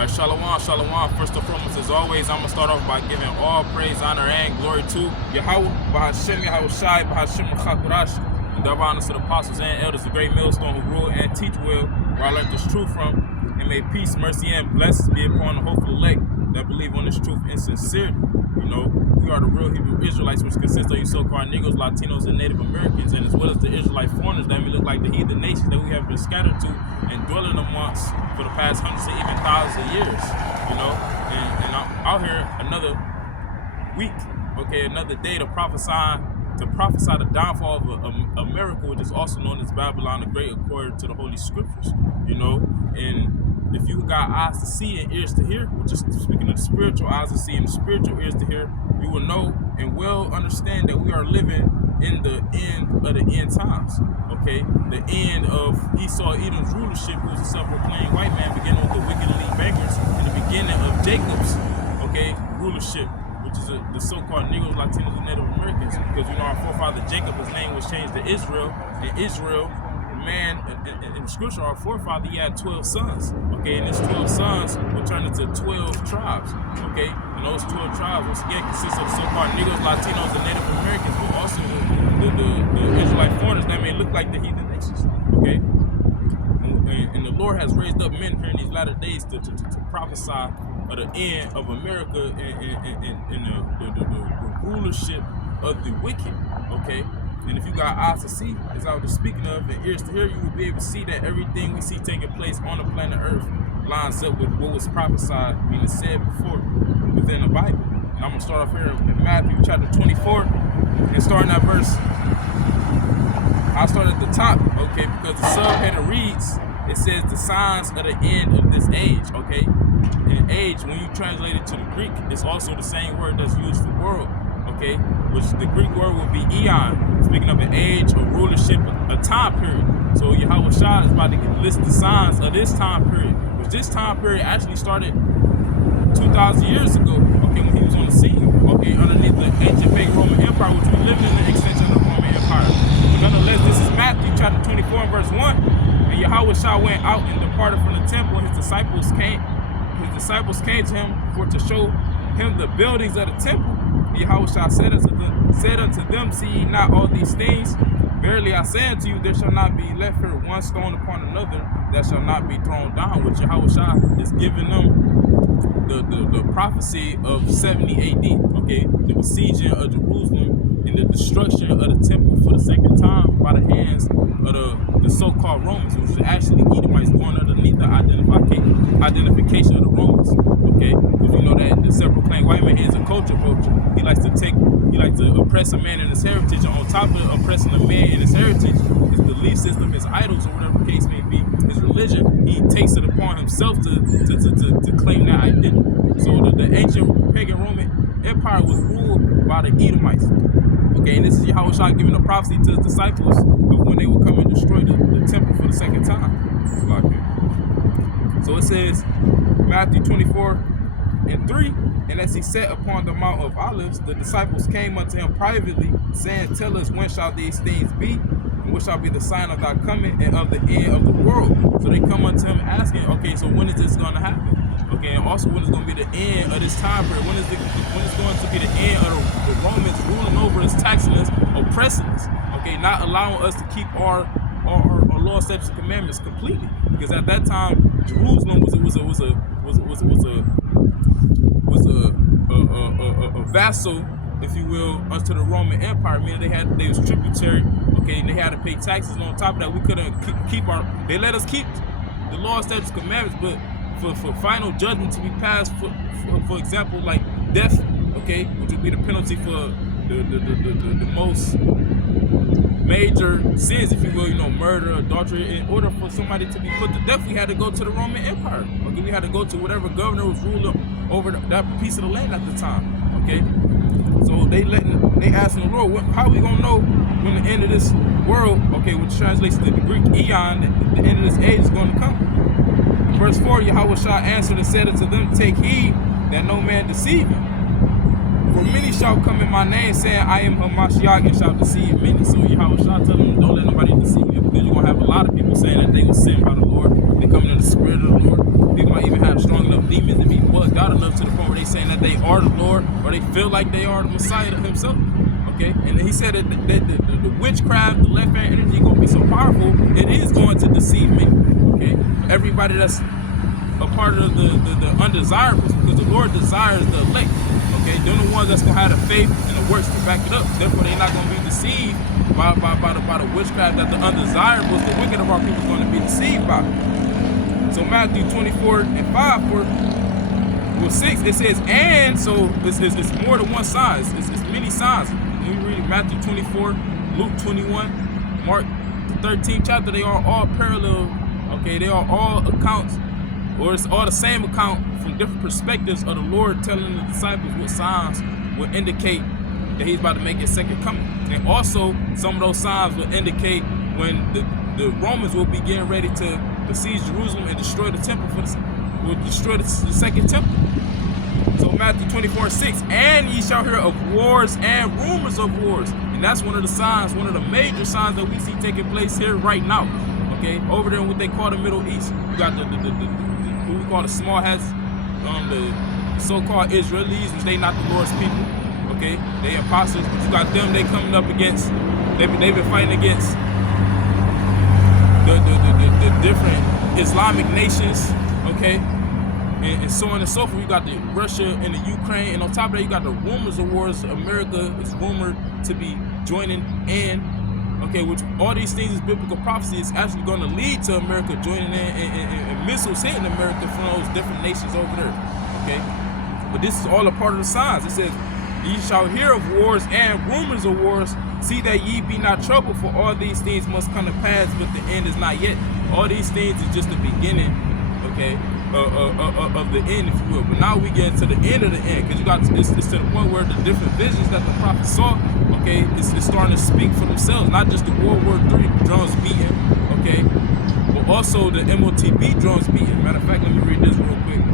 All right, shalom, shalom. First and foremost, as always, I'm going to start off by giving all praise, honor, and glory to Yahweh, Bahashem, Yahweh Shai, Bahashem, Chakurash, and double honors to the apostles and elders, the great millstone who rule and teach well, where I learned this truth from, and may peace, mercy, and blessings be upon the hopeful elect that believe on this truth in sincerity. You know, we are the real Hebrew Israelites, which consist of you so-called Negroes, Latinos, and Native Americans, and as well as the Israelite foreigners that may look like the heathen nations that we have been scattered to and dwelling amongst for the past hundreds and even thousands of years. You know, and I'm out here another week, okay, another day to prophesy the downfall of America, which is also known as Babylon the Great, according to the Holy Scriptures. You know, and if you got eyes to see and ears to hear, which is speaking of the spiritual eyes to see and the spiritual ears to hear, you will know and will understand that we are living in the end of the end times. Okay, the end of Esau Edom's rulership, who was a self-proclaimed white man, beginning with the wicked elite bankers, and the beginning of Jacob's rulership, which is the so-called Negroes, Latinos, and Native Americans. Because you know our forefather Jacob, his name was changed to Israel, and Israel, man, in scripture, our forefather, he had 12 sons, okay, and his 12 sons were turned into 12 tribes, okay, and those 12 tribes, once again, consist of so-called Negroes, Latinos, and Native Americans, but also the Israelite foreigners that may look like the heathen nations, okay, and the Lord has raised up men here in these latter days to prophesy of the end of America and the rulership of the wicked, okay. And if you got eyes to see, as I was just speaking of, and ears to hear, you will be able to see that everything we see taking place on the planet Earth lines up with what was prophesied, meaning said before, within the Bible. And I'm going to start off here in Matthew chapter 24, and starting at verse, I'll start at the top, okay, because the subheader reads, it says the signs of the end of this age, okay? And age, when you translate it to the Greek, it's also the same word that's used for world, okay, which the Greek word would be eon, speaking of an age, a rulership, a time period. So Yahweh Shai is about to list the signs of this time period, which this time period actually started 2,000 years ago, okay, when he was on the scene, okay, underneath the ancient pagan Roman Empire, which we lived in the extension of the Roman Empire. But nonetheless, this is Matthew chapter 24 and verse 1, and Yahweh Shai went out and departed from the temple, and his disciples came to him for to show him the buildings of the temple. Yahweh Shai said unto them, see ye not all these things? Verily I say unto you, there shall not be left here one stone upon another that shall not be thrown down. Which Yahweh Shai is giving them the prophecy of 70 AD, okay, the besieging of Jerusalem and the destruction of the temple for the second time by the hands of the so-called Romans, which is actually Edomites going underneath the identification of the Romans, okay? Because you know that the self-proclaimed white man is a culture vulture. He likes to oppress a man in his heritage, and on top of oppressing a man in his heritage, his belief system, his idols, or whatever the case may be, his religion, he takes it upon himself to claim that identity. So the ancient pagan Roman Empire was ruled by the Edomites. Okay, and this is Yahweh Shai giving a prophecy to his disciples of when they would come and destroy the temple for the second time. So it says, Matthew 24:3, and as he sat upon the Mount of Olives, the disciples came unto him privately, saying, tell us, when shall these things be? And what shall be the sign of thy coming and of the end of the world? So they come unto him asking, okay, so when is this going to happen? Okay, and also when is going to be the end of this time period? When is going to be the end of the Romans ruling over us, taxing us, oppressing us? Okay, not allowing us to keep our law, statutes, and commandments completely. Because at that time, Jerusalem was a vassal, if you will, unto the Roman Empire. Meaning they was tributary. Okay, and they had to pay taxes. And on top of that, we couldn't keep they let us keep the law, statutes, commandments, but for final judgment to be passed, for example, like death, okay, which would be the penalty for the most major sins, if you will, you know, murder, adultery. In order for somebody to be put to death, we had to go to the Roman Empire. Okay, we had to go to whatever governor was ruling over that piece of the land at the time. Okay, so they asking the Lord, how are we gonna know when the end of this world, okay, which translates to the Greek eon, the end of this age is going to come? Verse 4, Yahweh Shai answered and said unto them, take heed that no man deceive you. For many shall come in my name, saying, I am Hamashiach, and shall deceive many. So Yahweh shall tell them, don't let nobody deceive you, because you're going to have a lot of people saying that they were sent by the Lord. They come in the spirit of the Lord. People might even have strong enough demons God enough to the point where they saying that they are the Lord, or they feel like they are the Messiah himself. Okay, and he said that the witchcraft, the left-hand energy is going to be so powerful, it is going to deceive many. Okay, everybody that's a part of the undesirables, because the Lord desires the elect. Okay, they're the ones that's going to have the faith and the works to back it up. Therefore, they're not going to be deceived by the witchcraft that the undesirables, the wicked of our people, is going to be deceived by. So Matthew 24:5-6, it says, and so it's more than one sign. It's many signs. When we read Matthew 24, Luke 21, Mark the 13th chapter, they are all parallel. Okay, they are all accounts, or it's all the same account from different perspectives of the Lord telling the disciples what signs will indicate that he's about to make his second coming. And also, some of those signs will indicate when the Romans will be getting ready to besiege Jerusalem and destroy the temple will destroy the second temple. So Matthew 24:6, and ye shall hear of wars and rumors of wars. And that's one of the signs, one of the major signs that we see taking place here right now. Okay, over there in what they call the Middle East, you got the who we call the small hats, the so-called Israelites, which they not the Lord's people. Okay, they apostles, but you got them, they coming up against, they've been fighting against the different Islamic nations, okay, and so on and so forth. You got the Russia and the Ukraine, and on top of that, you got the rumors of wars. America is rumored to be joining in, okay, which all these things is biblical prophecy. It's actually going to lead to America joining in and missiles hitting America from those different nations over there, okay. But this is all a part of the signs. It says, ye shall hear of wars and rumors of wars. See that ye be not troubled, for all these things must come to pass, but the end is not yet. All these things is just the beginning, okay, of the end, if you will. But now we get into the end of the end, because you got it's to the point where the different visions that the prophet saw, okay, it's starting to speak for themselves. Not just the World War III drums beating, okay, but also the MOTB drums beating. Matter of fact, let me read this real quick.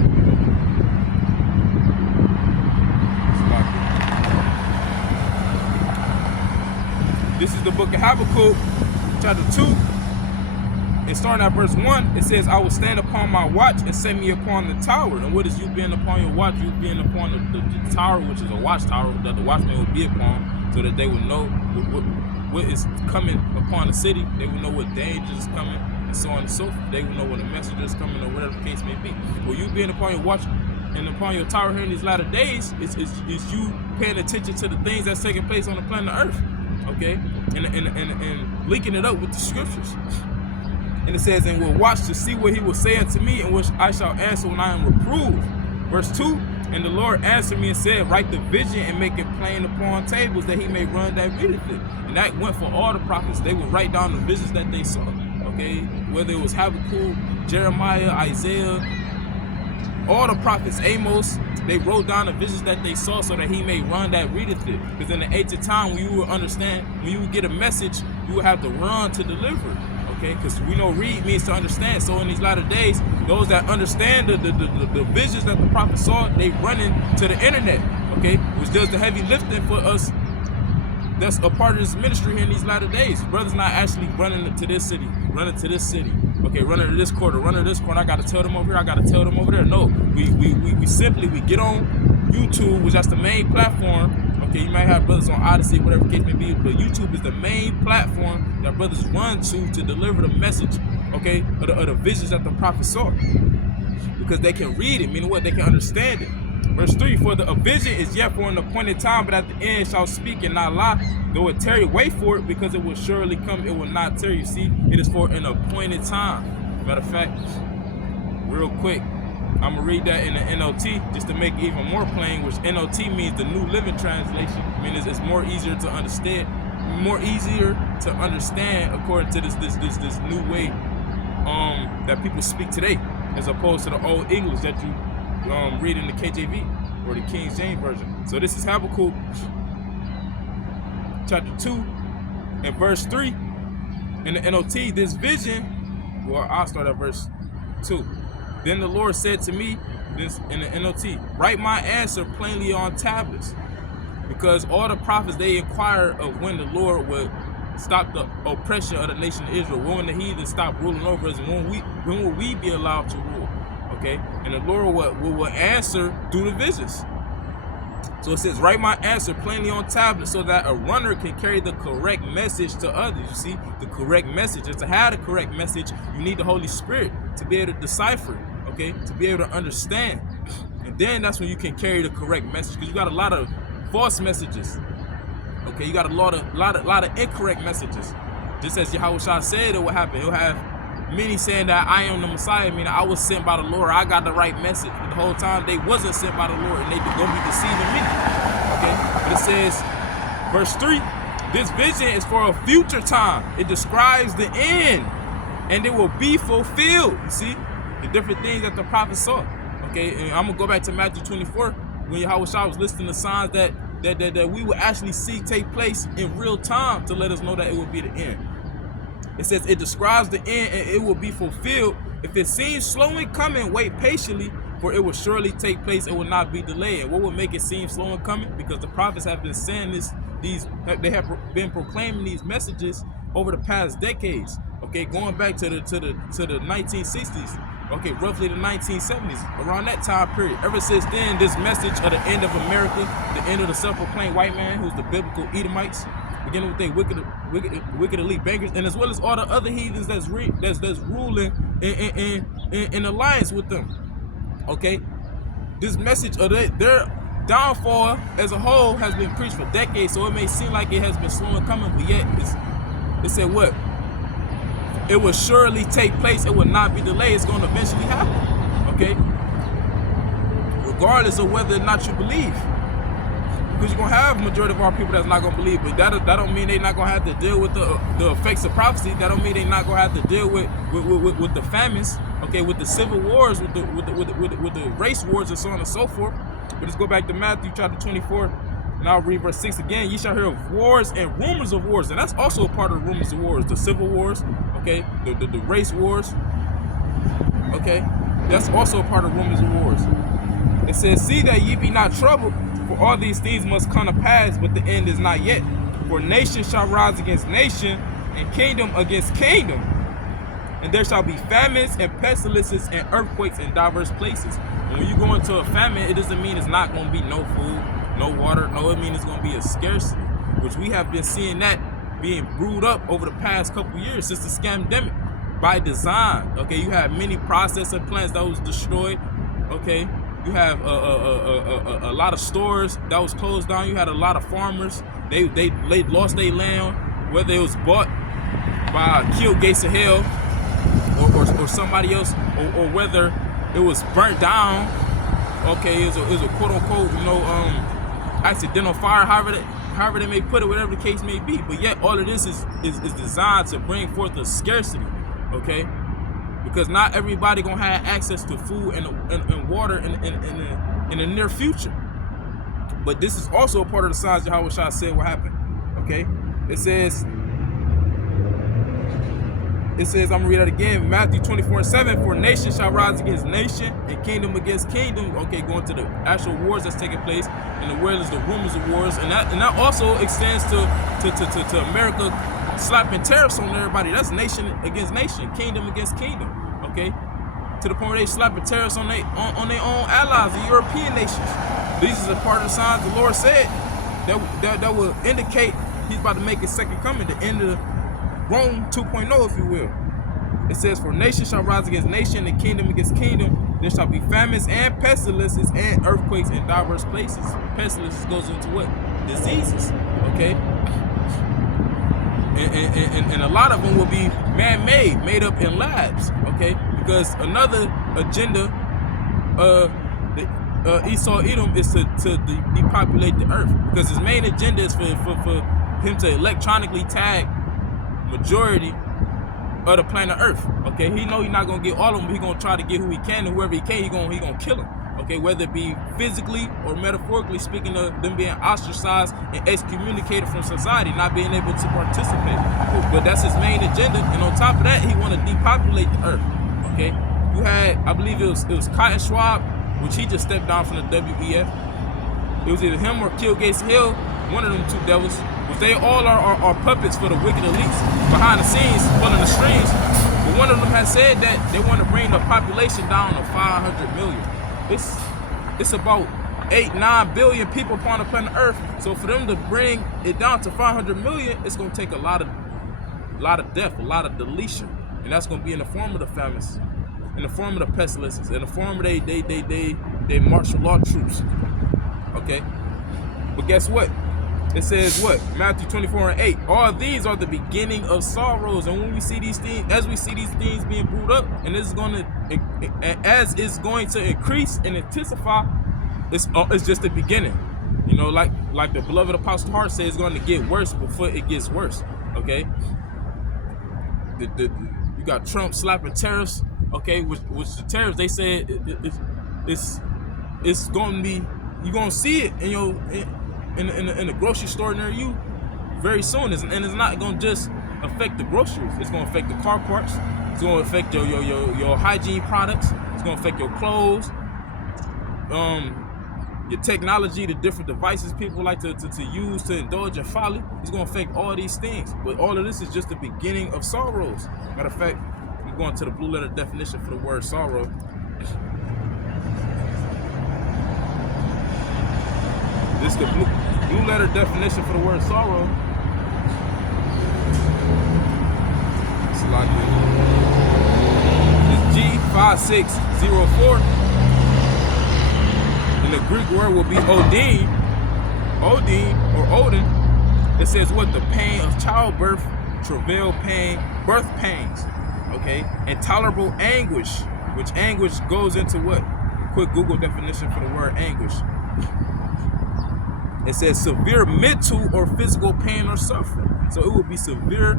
This is the book of Habakkuk, chapter 2. And starting at verse 1, it says, I will stand upon my watch and set me upon the tower. And what is you being upon your watch? You being upon the tower, which is a watchtower that the watchman will be upon, so that they will know what is coming upon the city. They will know what danger is coming, and so on and so forth. They will know when a messenger is coming, or whatever the case may be. Well, you being upon your watch and upon your tower here in these latter days, is you paying attention to the things that's taking place on the planet Earth. Okay, and linking it up with the scriptures. And it says, and will watch to see what he will say unto me, and which I shall answer when I am reproved. Verse 2, and the Lord answered me and said, write the vision and make it plain upon tables, that he may run that readeth it. And that went for all the prophets. They would write down the visions that they saw. Okay, whether it was Habakkuk, Jeremiah, Isaiah, all the prophets, Amos, they wrote down the visions that they saw, so that he may run that readeth it. Because in the ancient time, when you would understand, when you would get a message, you would have to run to deliver it. Okay, because we know read means to understand. So in these latter days, those that understand the visions that the prophet saw, they running to the internet, okay, which does the heavy lifting for us. That's a part of this ministry here in these latter days. Brothers not actually running to this city, running to this city, okay, running to this quarter, running to this corner. I got to tell them over here, I got to tell them over there. No, we simply get on YouTube, which that's the main platform. Okay, you might have brothers on Odyssey, whatever the case may be, but YouTube is the main platform that brothers run to deliver the message, okay, of the visions that the prophet saw. Because they can read it, meaning what? They can understand it. Verse 3, for a vision is yet for an appointed time, but at the end shall speak and not lie. Though it tarry, wait for it, because it will surely come, it will not tarry. You see, it is for an appointed time. Matter of fact, real quick, I'm going to read that in the NLT just to make it even more plain, which NLT means the New Living Translation. I mean, it's more easier to understand, according to this new way that people speak today, as opposed to the old English that you read in the KJV or the King James Version. So this is Habakkuk chapter 2 and verse 3 in the NLT. This vision, well, I'll start at verse 2. Then the Lord said to me, this in the NLT, write my answer plainly on tablets, because all the prophets, they inquire of when the Lord would stop the oppression of the nation of Israel, when the heathen stop ruling over us, and when will we be allowed to rule? Okay, okay? And the Lord will answer through the visions. So it says, write my answer plainly on tablets so that a runner can carry the correct message to others. You see, the correct message. And to have the correct message, you need the Holy Spirit to be able to decipher, okay, to be able to understand. And then that's when you can carry the correct message, because you got a lot of false messages. Okay, you got a lot of incorrect messages. Just as Yahushua said it will happen. He'll have many saying that I am the Messiah, meaning I was sent by the Lord. I got the right message. But the whole time they wasn't sent by the Lord, and they gonna be deceiving me. Okay, but it says, verse 3, this vision is for a future time. It describes the end, and it will be fulfilled. You see, the different things that the prophet saw. Okay, and I'm gonna go back to Matthew 24 when Yahushua was listing the signs that we will actually see take place in real time to let us know that it will be the end. It says it describes the end and it will be fulfilled. If it seems slow in coming, wait patiently, for it will surely take place. It will not be delayed. And what will make it seem slow in coming? Because the prophets have been saying this. They have been proclaiming these messages over the past decades. Okay, going back to the 1960s. Okay, roughly the 1970s, around that time period. Ever since then, this message of the end of America, the end of the self-proclaimed white man, who's the biblical Edomites, beginning with their wicked elite bankers, and as well as all the other heathens that's ruling in alliance with them. Okay, this message of their downfall as a whole has been preached for decades, so it may seem like it has been slow in coming, but yet it said what? It will surely take place. It will not be delayed. It's going to eventually happen. Okay? Regardless of whether or not you believe. Because you're going to have a majority of our people that's not going to believe. But that don't mean they're not going to have to deal with the effects of prophecy. That don't mean they're not going to have to deal with the famines. Okay? With the civil wars, with the race wars and so on and so forth. But let's go back to Matthew chapter 24. And I'll read verse 6 again. Ye shall hear of wars and rumors of wars. And that's also a part of the rumors of wars. The civil wars, okay? The race wars, okay? That's also a part of rumors of wars. It says, see that ye be not troubled, for all these things must come to pass, but the end is not yet. For nation shall rise against nation, and kingdom against kingdom. And there shall be famines and pestilences and earthquakes in diverse places. And when you go into a famine, it doesn't mean it's not going to be no food, no water. No, it means it's going to be a scarcity, which we have been seeing that being brewed up over the past couple years since the scamdemic by design. Okay, you have many processing plants that was destroyed. Okay, you have a lot of stores that was closed down. You had a lot of farmers. They lost their land, whether it was bought by Kill Gates of Hell or somebody else, or whether it was burnt down. Okay, it was a quote unquote, accidental fire, however they may put it, whatever the case may be. But yet all of this is designed to bring forth a scarcity, okay? Because not everybody gonna have access to food and water in the near future. But this is also a part of the signs Yahushua said will happen, okay? It says, I'm gonna read that again, Matthew 24:7, for nation shall rise against nation and kingdom against kingdom. Okay, going to the actual wars that's taking place, and the world is the rumors of wars, and that also extends to America slapping tariffs on everybody. That's nation against nation, kingdom against kingdom. Okay, to the point where they slapping tariffs on their own allies, the European nations. These is a part of the signs the Lord said that will indicate He's about to make His second coming, the end of Rome 2.0, if you will. It says, for nation shall rise against nation and kingdom against kingdom. There shall be famines and pestilences and earthquakes in diverse places. Pestilences goes into what? Diseases, okay? And a lot of them will be man-made, made up in labs, okay? Because another agenda, Esau Edom, is to depopulate the earth. Because his main agenda is for him to electronically tag majority of the planet Earth. Okay, he know he's not gonna get all of them, but he gonna try to get who he can, and whoever he can, he gonna kill him. Okay, whether it be physically or metaphorically, speaking of them being ostracized and excommunicated from society, not being able to participate. But that's his main agenda, and on top of that, he want to depopulate the earth. Okay, you had, I believe it was Cotton Schwab, which he just stepped down from the WEF. It was either him or Kill Gates Hill, one of them two devils. But they all are puppets for the wicked elites behind the scenes, pulling the strings. But one of them has said that they want to bring the population down to 500 million. It's about 8-9 billion people upon the planet Earth. So for them to bring it down to 500 million, it's going to take a lot of death, a lot of deletion, and that's going to be in the form of the famines, in the form of the pestilences, in the form of they martial law troops. Okay, but guess what? It says what? Matthew 24:8. All these are the beginning of sorrows, and when we see these things, as we see these things being brewed up, and this is going to, as it's going to increase and intensify, it's just the beginning. You know, like the beloved Apostle Hart says, it's going to get worse before it gets worse. Okay. You got Trump slapping tariffs. Okay, which the tariffs, they said it's going to be, you're going to see it in the grocery store near you very soon, and it's not going to just affect the groceries. It's going to affect the car parts. It's going to affect your hygiene products. It's going to affect your clothes, your technology, the different devices people like to use to indulge in folly. It's going to affect all these things. But all of this is just the beginning of sorrows. Matter of fact, I'm going to the blue letter definition for the word sorrow. This is the blue letter definition for the word sorrow. It's like this G5604. And the Greek word will be Odin or Odin. It says what? The pain of childbirth, travail, pain, birth pains. Okay, intolerable anguish, which anguish goes into what? Quick Google definition for the word anguish. It says severe mental or physical pain or suffering. So it would be severe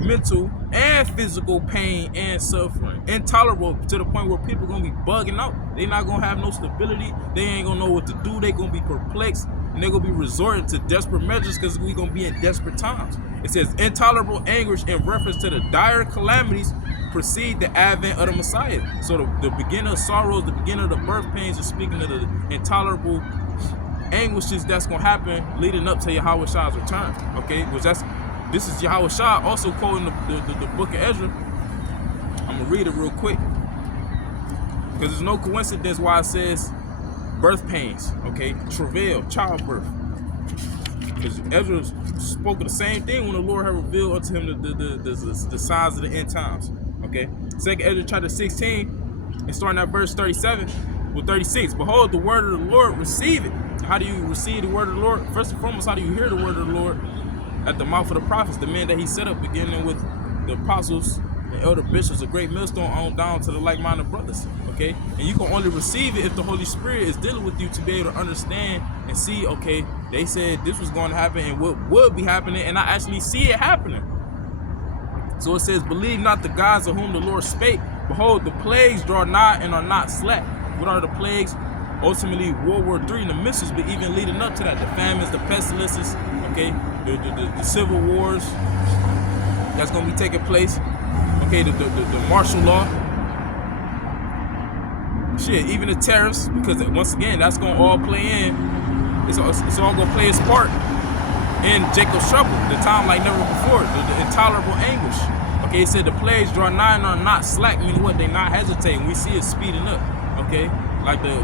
mental and physical pain and suffering. Intolerable to the point where people are going to be bugging out. They're not going to have no stability. They ain't going to know what to do. They're going to be perplexed. And they're going to be resorting to desperate measures because we're going to be in desperate times. It says intolerable anguish in reference to the dire calamities precede the advent of the Messiah. So the beginning of sorrows, the beginning of the birth pains is speaking of the intolerable anguishes that's going to happen leading up to Yahweh Shah's return. Okay, this is Yahweh Shah also quoting the book of Ezra. I'm going to read it real quick because there's no coincidence why it says birth pains, okay, travail, childbirth. Because Ezra spoke of the same thing when the Lord had revealed unto him the signs of the end times. Okay, 2nd Ezra chapter 16 and starting at verse 37 with 36. Behold, the word of the Lord, receive it. How do you receive the word of the Lord? First and foremost, how do you hear the word of the Lord? At the mouth of the prophets, the men that he set up, beginning with the apostles and elder bishops, a great millstone on down to the like-minded brothers. Okay, and you can only receive it if the Holy Spirit is dealing with you to be able to understand and see. Okay, they said this was going to happen and what would be happening, and I actually see it happening. So it says, believe not the gods of whom the Lord spake. Behold, the plagues draw nigh and are not slack. What are the plagues? Ultimately, World War III and the missiles, but even leading up to that, the famines, the pestilences, okay, the civil wars that's going to be taking place, okay, the martial law, shit, even the tariffs, because once again, that's going to all play in, it's all going to play its part in Jacob's trouble, the time like never before, the intolerable anguish. Okay, it said the plagues draw nigh and are not slack, meaning what? They not hesitating. We see it speeding up, okay? Like the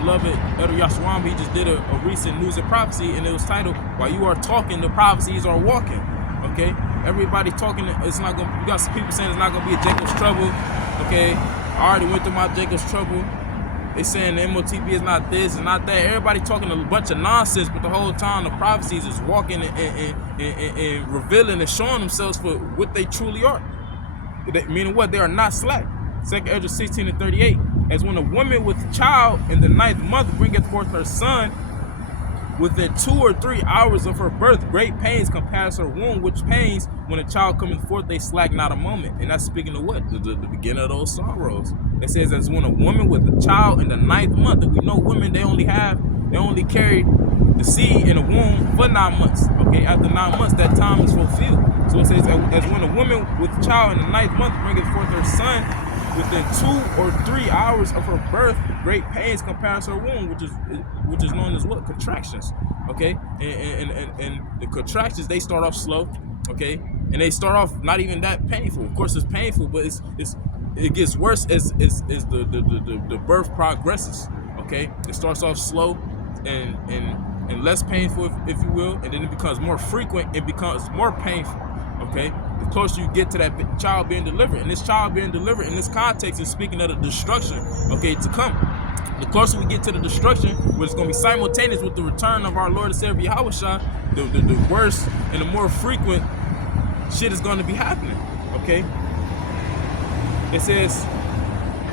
beloved Elder Yashwam, he just did a recent news and prophecy, and it was titled, while you are talking, the prophecies are walking. Okay? Everybody talking, it's not gonna, you got some people saying it's not gonna be a Jacob's trouble. Okay? I already went through my Jacob's trouble. They saying the MOTB is not this and not that. Everybody talking a bunch of nonsense, but the whole time the prophecies is walking and revealing and showing themselves for what they truly are. Meaning what? They are not slack. 2nd Ezra 16 and 38. As when a woman with child in the 9th month bringeth forth her son, within 2 or 3 hours of her birth, great pains compass her womb, which pains, when a child cometh forth, they slack not a moment. And that's speaking of what? The beginning of those sorrows. It says, as when a woman with a child in the 9th month, and we know women, they only carry the seed in the womb for 9 months. Okay, after 9 months, that time is fulfilled. So it says, as when a woman with a child in the 9th month bringeth forth her son, within 2 or 3 hours of her birth, great pains compass her womb, which is known as what? Contractions. Okay, and the contractions, they start off slow. Okay, And they start off not even that painful. Of course, it's painful, but it gets worse as the birth progresses. Okay, it starts off slow and less painful, if you will, and then it becomes more frequent. It becomes more painful. Okay, the closer you get to that child being delivered, and this child being delivered in this context is speaking of the destruction, okay, to come. The closer we get to the destruction, which is going to be simultaneous with the return of our Lord and Savior Yahushua, the worse and the more frequent shit is going to be happening. Okay, it says,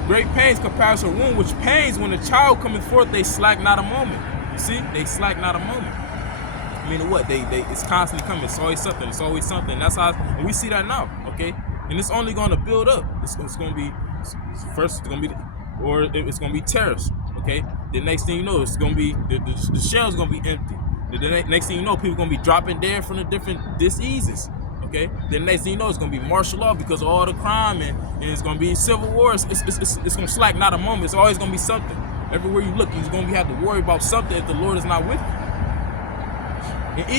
great pains compares a womb, which pains when the child cometh forth, they slack not a moment. You see, they slack not a moment. I mean, what? It's constantly coming. It's always something. It's always something. That's how, and we see that now. Okay, and it's only going to build up. It's going to be first. It's going to be, or it's going to be terrorists. Okay, the next thing you know, it's going to be the shell's going to be empty. The next thing you know, people are going to be dropping dead from the different diseases. Okay, the next thing you know, it's going to be martial law because of all the crime, and it's going to be civil wars. It's going to slack not a moment. It's always going to be something. Everywhere you look, you're going to have to worry about something if the Lord is not with you. And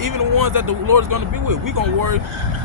even the ones that the Lord is going to be with, we're going to worry,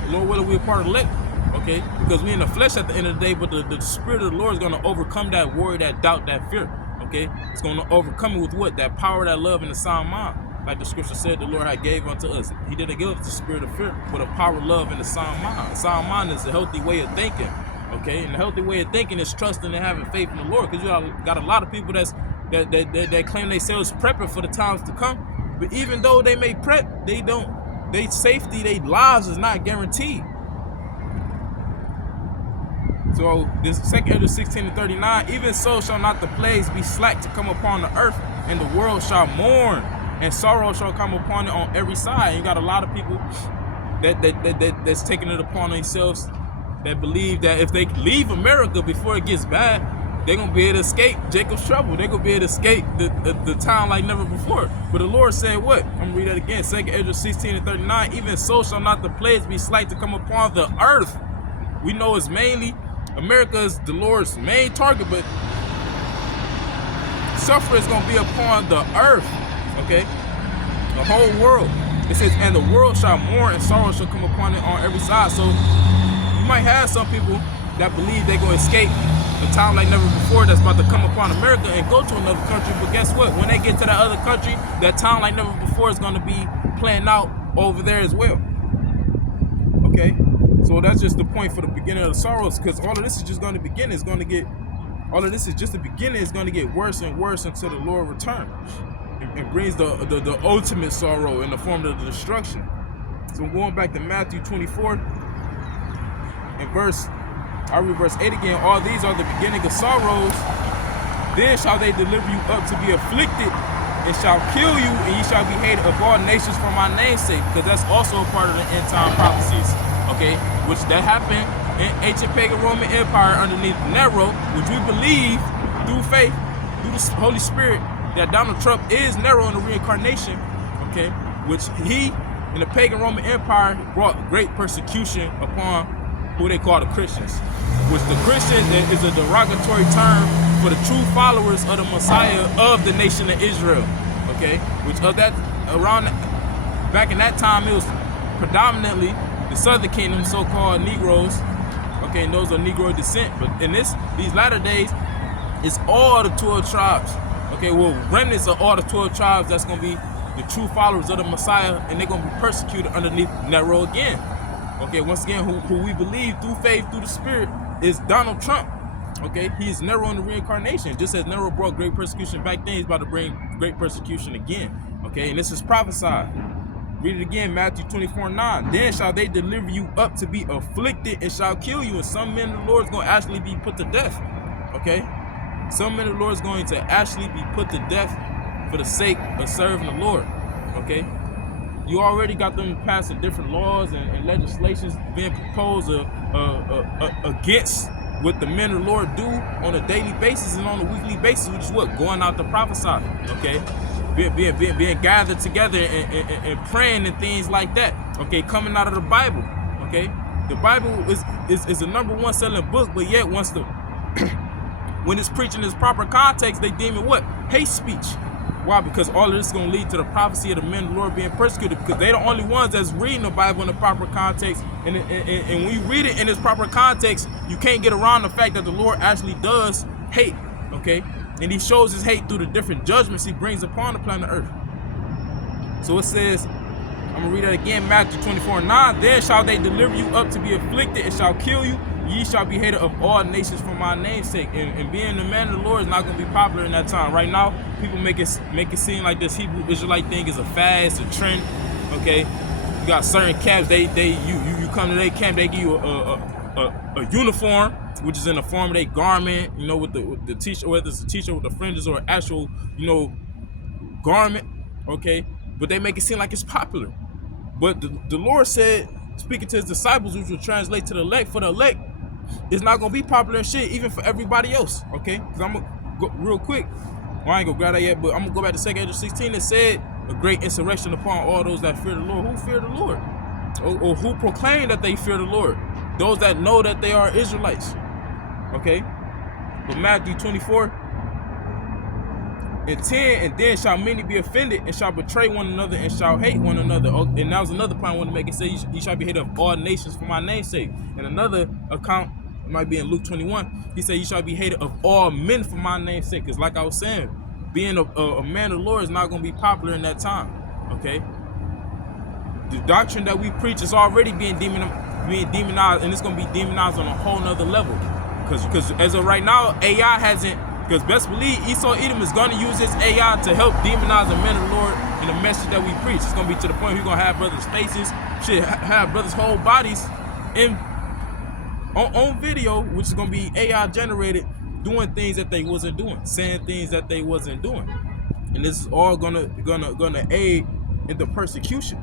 Lord, whether we're a part of the elect, okay? Because we're in the flesh at the end of the day, but the Spirit of the Lord is going to overcome that worry, that doubt, that fear, okay? It's going to overcome it with what? That power, that love, and the sound mind. Like the scripture said, the Lord had gave unto us. He didn't give us the spirit of fear, but a power, love, and a sound mind. A sound mind is a healthy way of thinking, okay? And the healthy way of thinking is trusting and having faith in the Lord, because you got a lot of people that claim themselves prepping for the times to come. But even though they may prep, their safety, their lives is not guaranteed. So this 2 Ezra 16:39, even so shall not the plagues be slack to come upon the earth, and the world shall mourn, and sorrow shall come upon it on every side. And you got a lot of people that's taking it upon themselves, that believe that if they leave America before it gets bad, they're going to be able to escape Jacob's trouble. They're going to be able to escape the time like never before. But the Lord said what? I'm going to read that again. 2 Ezra 16:39. Even so shall not the plagues be slack to come upon the earth. We know it's mainly, America is the Lord's main target, but suffering is going to be upon the earth. Okay? The whole world. It says, and the world shall mourn, and sorrow shall come upon it on every side. So you might have some people that believe they're going to escape a time like never before that's about to come upon America and go to another country. But guess what? When they get to that other country, that time like never before is going to be playing out over there as well. Okay? So that's just the point for the beginning of the sorrows, because all of this is just going to begin. It's going to get, all of this is just the beginning. It's going to get worse and worse until the Lord returns and brings the ultimate sorrow in the form of the destruction. So going back to Matthew 24 and I'll read verse 8 again. All these are the beginning of sorrows. Then shall they deliver you up to be afflicted, and shall kill you, and ye shall be hated of all nations for my name's sake. Because that's also a part of the end time prophecies. Okay, which that happened in ancient pagan Roman Empire underneath Nero, which we believe through faith, through the Holy Spirit, that Donald Trump is Nero in the reincarnation. Okay, which he in the pagan Roman Empire brought great persecution upon who they call the Christians, which the Christian is a derogatory term for the true followers of the Messiah of the nation of Israel. Okay, which of that around back in that time it was predominantly the Southern Kingdom, so-called Negroes. Okay, and those are Negro descent. But in these latter days, it's all the 12 tribes. Okay, well, remnants of all the 12 tribes that's going to be the true followers of the Messiah, and they're going to be persecuted underneath Nero again. Okay, once again, who we believe through faith, through the Spirit, is Donald Trump. Okay, he is Nero in the reincarnation. Just as Nero brought great persecution back then, he's about to bring great persecution again. Okay, and this is prophesied. Read it again, Matthew 24:9. Then shall they deliver you up to be afflicted, and shall kill you. And some men of the Lord is going to actually be put to death. Okay, some men of the Lord is going to actually be put to death for the sake of serving the Lord. Okay. You already got them passing different laws and legislations being proposed against what the men of the Lord do on a daily basis and on a weekly basis, which is what? Going out to prophesy, okay? Being gathered together and praying and things like that, okay? Coming out of the Bible, okay? The Bible is the number one selling book, but yet when it's preaching in its proper context, they deem it what? Hate speech. Why? Because all of this is going to lead to the prophecy of the men of the Lord being persecuted, because they're the only ones that's reading the Bible in the proper context. And when you read it in its proper context, you can't get around the fact that the Lord actually does hate, okay? And he shows his hate through the different judgments he brings upon the planet Earth. So it says, I'm going to read that again, Matthew 24:9. Then shall they deliver you up to be afflicted and shall kill you. Ye shall be hated of all nations for my name's sake. And being the man of the Lord is not going to be popular in that time. Right now, people make it seem like this Hebrew Israelite thing is a fad, a trend. Okay, you got certain camps. You come to their camp, they give you a uniform, which is in the form of their garment. You know, with the t-shirt, whether it's a t-shirt with the fringes or actual, garment. Okay, but they make it seem like it's popular. But the Lord said, speaking to his disciples, which will translate to the elect, for the elect, it's not going to be popular and shit, even for everybody else, okay? Because I'm going to go real quick. Well, I ain't going to grab that yet, but I'm going to go back to 2 Ezra 16. It said, a great insurrection upon all those that fear the Lord. Who fear the Lord? Or who proclaim that they fear the Lord? Those that know that they are Israelites, okay? But Matthew 24:10, and then shall many be offended, and shall betray one another, and shall hate one another. And that was another point I want to make. It says, ye shall be hated of all nations for my name's sake. And another account, it might be in Luke 21, he said, ye shall be hated of all men for my name's sake. Because like I was saying, being a man of the Lord is not going to be popular in that time, okay? The doctrine that we preach is already being demonized, and it's going to be demonized on a whole nother level. Because as of right now, AI hasn't. Because best believe Esau Edom is going to use his AI to help demonize the men of the Lord and the message that we preach. It's going to be to the point we're going to have brothers' faces, have brothers' whole bodies on video, which is going to be AI generated, doing things that they wasn't doing, saying things that they wasn't doing. And this is all gonna aid in the persecution.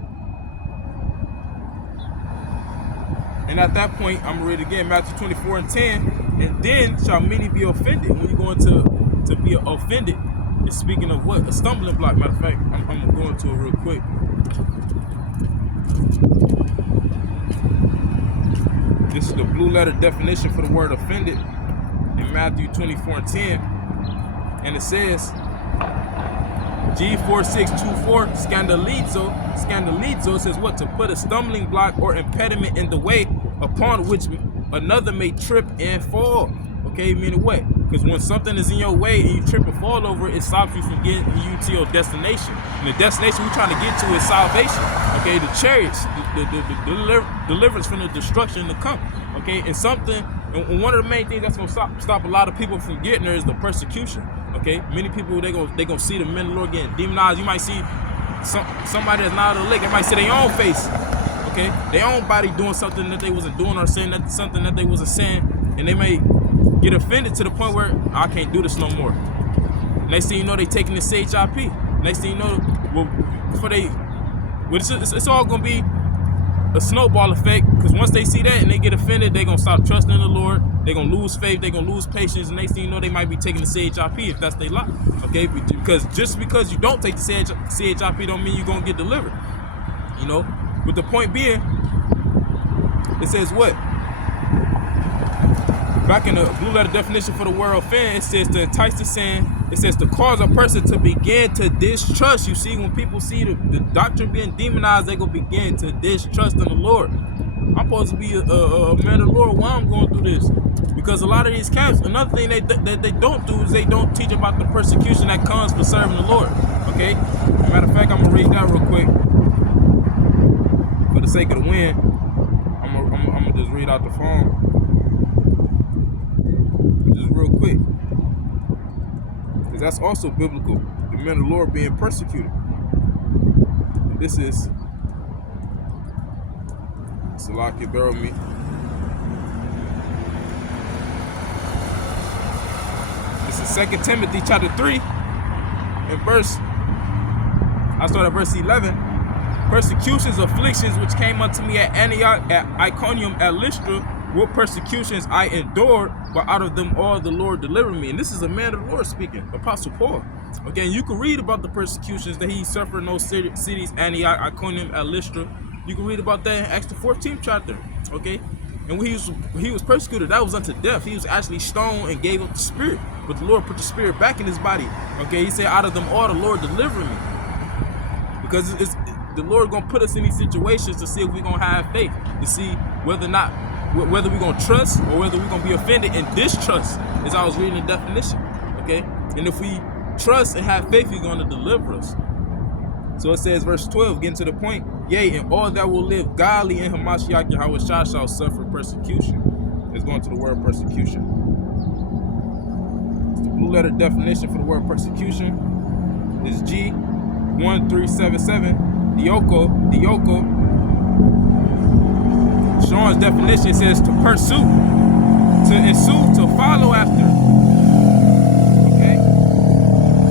And at that point, I'm gonna read it again, Matthew 24:10. And then shall many be offended. When you're going to be offended, it's speaking of what? A stumbling block. Matter of fact, I'm going to it real quick. This is the blue letter definition for the word offended in Matthew 24:10. And it says, G4624, scandalizo says what? To put a stumbling block or impediment in the way upon which another may trip and fall. Okay, meaning what? Because when something is in your way and you trip and fall over it, it stops you from getting you to your destination. And the destination we're trying to get to is salvation. Okay, the chariots, the deliverance from the destruction to come. Okay, and one of the main things that's gonna stop a lot of people from getting there is the persecution. Okay, many people they gonna see the men of the Lord getting demonized. You might see somebody that's not out of the lick. They might see their own face, okay, their own body doing something that they wasn't doing or saying that something that they wasn't saying, and they may get offended to the point where I can't do this no more. Next thing you know, they taking the CHIP. Next thing you know, it's all gonna be a snowball effect, because once they see that and they get offended, they're gonna stop trusting in the Lord. They're gonna lose faith. They're gonna lose patience. And next thing you know, they might be taking the CHIP if that's their lot. Okay, because just because you don't take the CHIP don't mean you're gonna get delivered. You know, but the point being, it says what? Back in the blue letter definition for the word offend, it says to entice to sin. It says to cause a person to begin to distrust. You see, when people see the doctrine being demonized, they gonna begin to distrust in the Lord. I'm supposed to be a man of the Lord while I'm going through this. Because a lot of these camps, another thing that they don't do is they don't teach about the persecution that comes for serving the Lord. Okay? Matter of fact, I'm gonna read that real quick. For the sake of the win, I'm gonna just read out the phone. Just real quick. Because that's also biblical. The men of the Lord being persecuted. And this is Salaki, bear with me. This is 2 Timothy chapter 3 and I start at verse 11. Persecutions, afflictions, which came unto me at Antioch, at Iconium, at Lystra, what persecutions I endured, but out of them all the Lord delivered me. And this is a man of the Lord speaking, Apostle Paul. Again, you can read about the persecutions that he suffered in those cities, Antioch, Iconium, at Lystra. You can read about that in Acts the 14th chapter, okay? And when he was persecuted, that was unto death. He was actually stoned and gave up the spirit. But the Lord put the spirit back in his body. Okay, he said, out of them all, the Lord delivered me. Because the Lord gonna put us in these situations to see if we're gonna have faith, to see whether we're gonna trust or whether we're gonna be offended and distrust, as I was reading the definition. Okay, and if we trust and have faith, He's gonna deliver us. So it says, verse 12, getting to the point, yea, and all that will live godly in Hamashiach Yahweh shall suffer persecution. It's going to the word persecution. The blue letter definition for the word persecution is G1377. Dioko. Sean's definition says to pursue, to ensue, to follow after. Okay?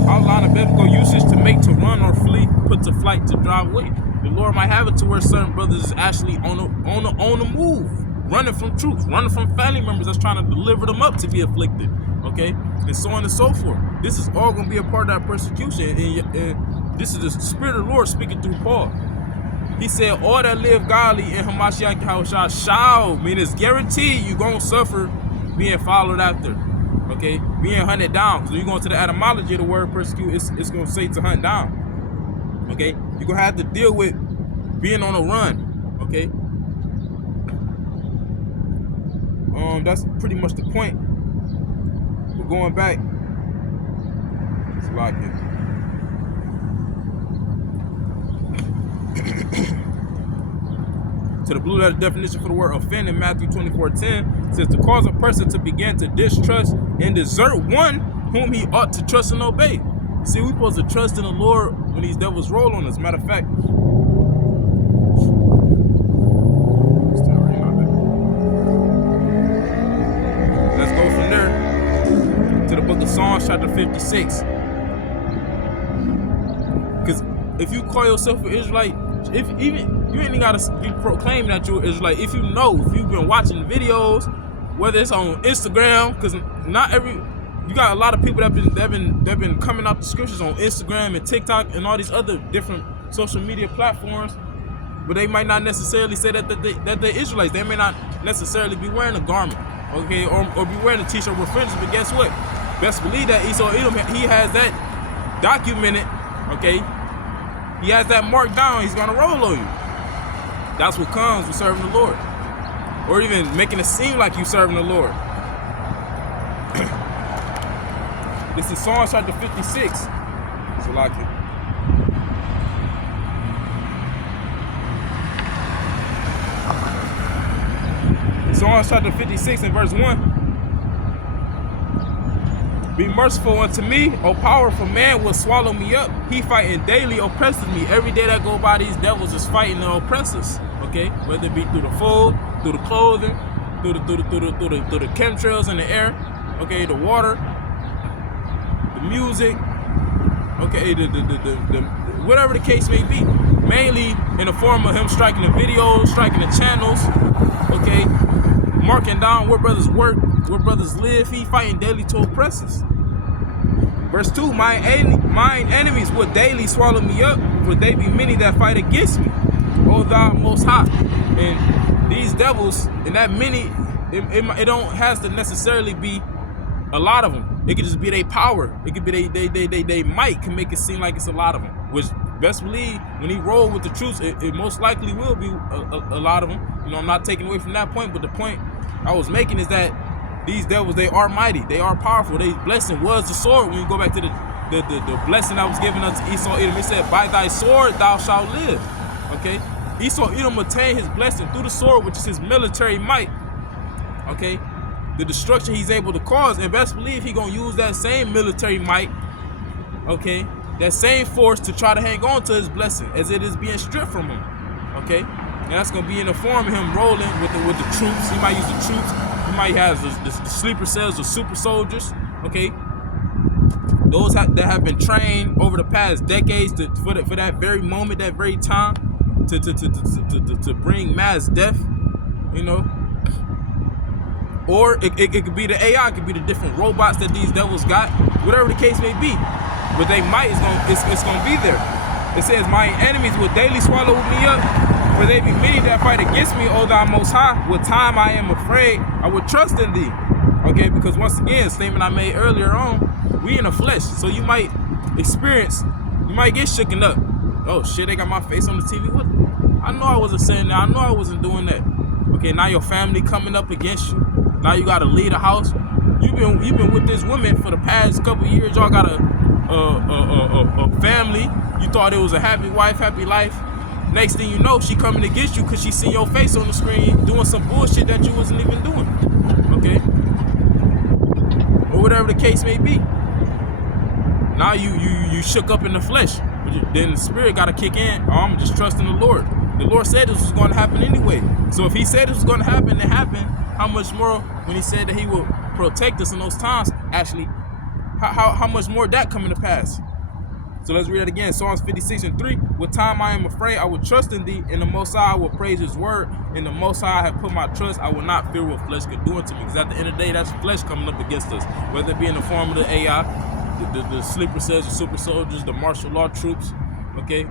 Outline of biblical usage to make, to run or flee, put to flight, to drive away. The Lord might have it to where certain brothers is actually on the move, running from truth, running from family members that's trying to deliver them up to be afflicted. Okay? And so on and so forth. This is all going to be a part of that persecution. And this is the Spirit of the Lord speaking through Paul. He said, all that live godly in Hamashiach Yahweh shall, mean it's guaranteed you're going to suffer being followed after. Okay? Being hunted down. Because when you go into the etymology of the word persecute, it's going to say to hunt down. Okay? You're going to have to deal with being on a run. Okay? That's pretty much the point. But going back, it's like it. To the blue letter definition for the word offend in Matthew 24:10 says to cause a person to begin to distrust and desert one whom he ought to trust and obey. See, we're supposed to trust in the Lord when these devils roll on us. Matter of fact, let's go from there to the book of Psalms chapter 56. Because if you call yourself an Israelite, if even you ain't gotta be proclaiming that you're Israelite. If you've been watching videos, whether it's on Instagram, because not every, you got a lot of people that have been coming out the scriptures on Instagram and TikTok and all these other different social media platforms, but they might not necessarily say that they're Israelites. They may not necessarily be wearing a garment, okay, or be wearing a t-shirt with fringes. But guess what? Best believe that Esau Edom, he has that documented, okay. He has that marked down. He's gonna roll on you. That's what comes with serving the Lord, or even making it seem like you serving the Lord. This is Psalms chapter 56. So like it. Psalms chapter 56 and verse 1. Be merciful unto me, O powerful man will swallow me up. He fighting daily oppresses me. Every day that go by, these devils is fighting the oppressors. Okay, whether it be through the food, through the clothing, through the chemtrails in the air, okay, the water, the music, okay, the whatever the case may be. Mainly in the form of him striking the videos, striking the channels, okay, marking down where brothers work, where brothers live. He fighting daily to oppress us. Verse 2, mine enemies will daily swallow me up, for they be many that fight against me, O thou most high. And these devils, and that many, it don't has to necessarily be a lot of them. It could just be their power. It could be they might can make it seem like it's a lot of them. Which best believe when he roll with the truth, it most likely will be a lot of them. You know, I'm not taking away from that point, but the point I was making is that these devils, they are mighty, they are powerful. Their blessing was the sword. When you go back to the blessing that was given unto Esau Edom, it said, by thy sword thou shalt live. Okay? Esau Edom obtained his blessing through the sword, which is his military might. Okay? The destruction he's able to cause, and best believe he gonna use that same military might, okay, that same force to try to hang on to his blessing as it is being stripped from him. Okay? And that's gonna be in the form of him rolling with the troops. He might use the troops. He might have the sleeper cells, the super soldiers. Okay, those that have been trained over the past decades for that very moment, that very time, to bring mass death. You know, or it could be the AI, it could be the different robots that these devils got. Whatever the case may be, but they might it's gonna be there. It says, my enemies will daily swallow me up, For they be many that fight against me, O thou most high. With time I am afraid, I will trust in thee. Okay, because once again, statement I made earlier on, we in the flesh. So you might experience, you might get shooken up. Oh shit, they got my face on the TV. What? I know I wasn't saying that. I know I wasn't doing that. Okay, now your family coming up against you. Now you gotta leave the house. You've been with this woman for the past couple years. Y'all got a family. You thought it was a happy wife, happy life. Next thing you know, she coming against you because she see your face on the screen doing some bullshit that you wasn't even doing. Okay, or whatever the case may be. Now you shook up in the flesh. Then the spirit got to kick in. Oh, I'm just trusting the Lord. The Lord said this was going to happen anyway. So if he said this was going to happen, it happened. How much more when he said that he will protect us in those times? Actually, how much more that coming to pass? So let's read it again. Psalms 56:3. With time I am afraid, I will trust in thee. In the Most High I will praise his word. In the Most High I have put my trust. I will not fear what flesh could do unto me. Because at the end of the day, that's flesh coming up against us. Whether it be in the form of the AI, the sleeper cells, the super soldiers, the martial law troops, okay,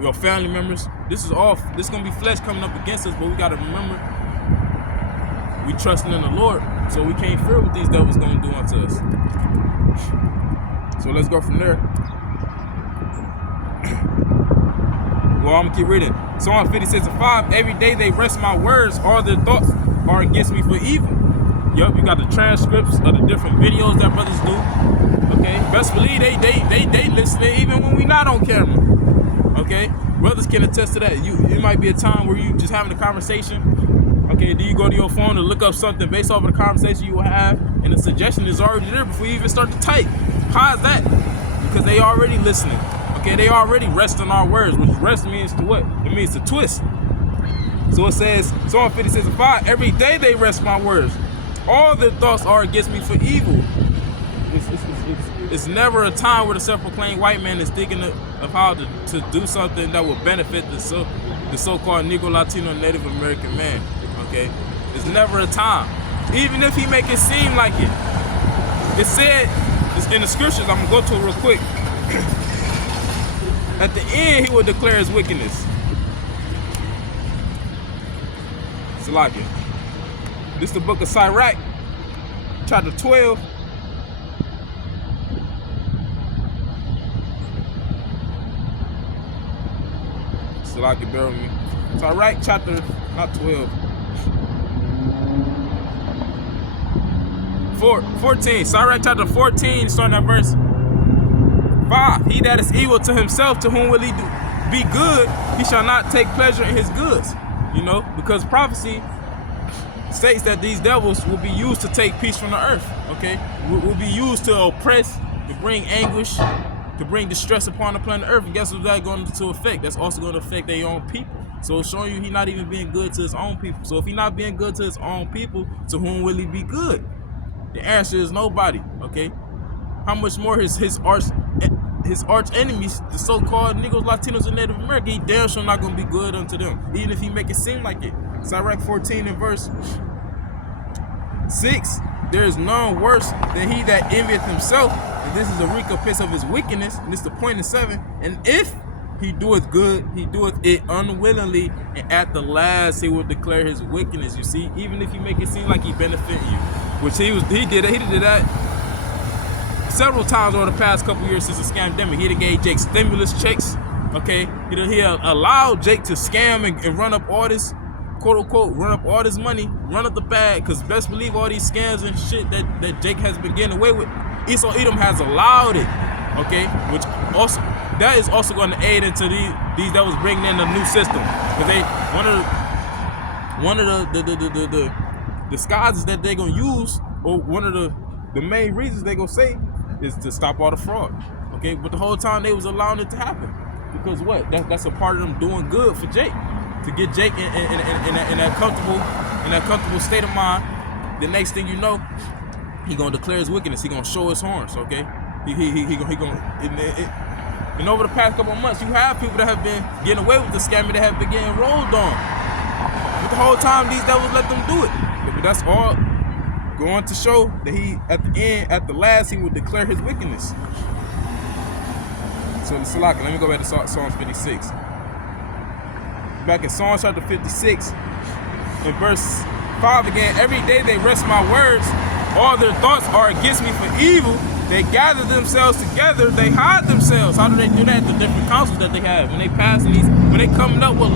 your family members. This is gonna be flesh coming up against us, but we gotta remember we trusting in the Lord, so we can't fear what these devils gonna do unto us. So let's go from there. Well, I'm gonna keep reading. Psalm 56:5. Every day they wrest my words, all their thoughts are against me for evil. Yup, you got the transcripts of the different videos that brothers do. Okay, best believe they listening even when we not on camera. Okay, brothers can attest to that. It might be a time where you just having a conversation. Okay, do you go to your phone to look up something based off of the conversation you will have, and the suggestion is already there before you even start to type? How is that? Because they already listening. Okay, they already rest on our words, which rest means to what? It means to twist. So it says, Psalm 56:5. Every day they rest my words. All their thoughts are against me for evil. It's never a time where the self-proclaimed white man is thinking of how to do something that will benefit the so-called Negro, Latino, Native American man. Okay, it's never a time, even if he make it seem like it. It said it's in the scriptures. I'm gonna go to it real quick. At the end, he will declare his wickedness. Salakia. This is the book of Sirach, chapter 12. Salakia, bear with me. Sirach, chapter, not 12. 14. Sirach, chapter 14, starting at verse 5. He that is evil to himself, to whom will he be good? He shall not take pleasure in his goods. You know, because prophecy states that these devils will be used to take peace from the earth. Okay, will be used to oppress, to bring anguish, to bring distress upon the planet earth. And guess what that's going to affect? That's also going to affect their own people. So it's showing you he's not even being good to his own people. So if he's not being good to his own people, to whom will he be good? The answer is nobody. Okay, how much more his arch enemies, the so-called Negroes, Latinos, and Native American, he damn sure not going to be good unto them, even if he make it seem like it. Sirach 14 and verse 6. There is none worse than he that envieth himself, and this is a recompense of his wickedness. And this is the point in 7. And if he doeth good, he doeth it unwillingly, and at the last he will declare his wickedness. You see, even if he make it seem like he benefiting you, which he did that several times over the past couple years since the scamdemic. He done gave Jake stimulus checks. Okay, he allowed Jake to scam and run up all this, quote unquote, run up all this money, run up the bag. Because best believe all these scams and shit that Jake has been getting away with, Esau Edom has allowed it. Okay, which also that is also going to aid into these that was bringing in the new system. Because they one of the disguises that they're gonna use, or one of the main reasons they gonna say, is to stop all the fraud. Okay, but the whole time they was allowing it to happen, because what? That's a part of them doing good for Jake, to get Jake in that comfortable state of mind. The next thing you know, he gonna declare his wickedness. He gonna show his horns. Okay, he gonna. And over the past couple of months, you have people that have been getting away with the scamming, that have been getting rolled on. But the whole time, these devils let them do it. But that's all going to show that he, at the end, at the last, he will declare his wickedness. So the Salaka, let me go back to Psalms 56. back in Psalm chapter 56, in verse 5 again, every day they wrest my words, all their thoughts are against me for evil. They gather themselves together, they hide themselves. How do they do that? The different councils that they have. When they passing these, when they coming up with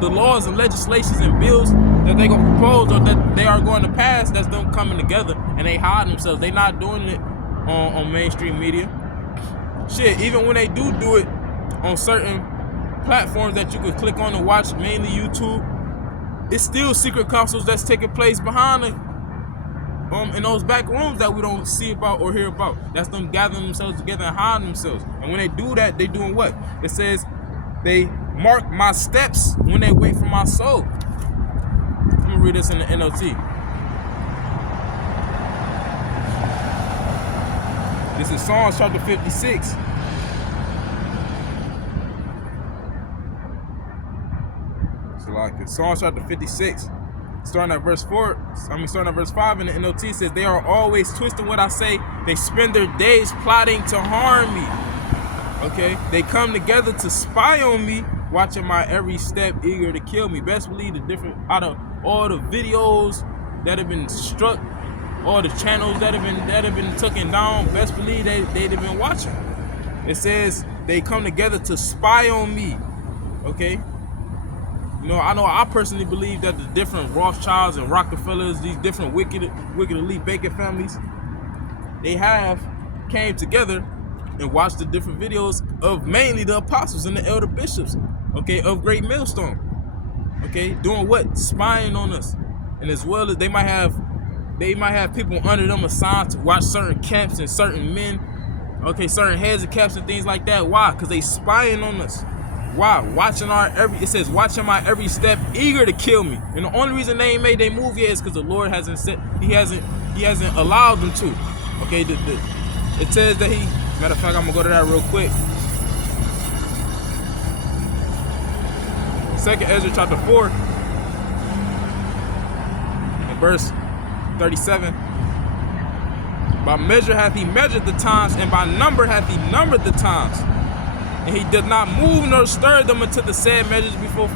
the laws and legislations and bills that they gonna propose or that they are going to pass, that's them coming together and they hide themselves. They not doing it on mainstream media. Shit, even when they do it on certain platforms that you could click on and watch, mainly YouTube, it's still secret councils that's taking place behind it. In those back rooms that we don't see about or hear about. That's them gathering themselves together and hiding themselves. And when they do that, they doing what? It says they mark my steps when they wait for my soul. I'm gonna read this in the NLT. This is Psalms chapter 56. So like it's Psalms chapter 56. Starting at verse 5 in the NLT, it says, they are always twisting what I say. They spend their days plotting to harm me. Okay? They come together to spy on me, watching my every step, eager to kill me. Best believe out of all the videos that have been struck, all the channels that have been taken down, best believe they'd have been watching. It says they come together to spy on me. Okay? You know I personally believe that the different Rothschilds and Rockefellers, these different wicked elite banking families, they have came together and watched the different videos of mainly the apostles and the elder bishops, okay, of Great Millstone, okay, doing what? Spying on us. And as well as they might have people under them assigned to watch certain camps and certain men, okay, certain heads of camps and things like that. Why? Because they spying on us. Why? It says watching my every step, eager to kill me. And the only reason they ain't made their move yet is because the Lord hasn't hasn't allowed them to. Okay, it says that matter of fact, I'm gonna go to that real quick. 2nd Ezra chapter 4 and verse 37. By measure hath he measured the times, and by number hath he numbered the times. And he did not move nor stir them until the said measures before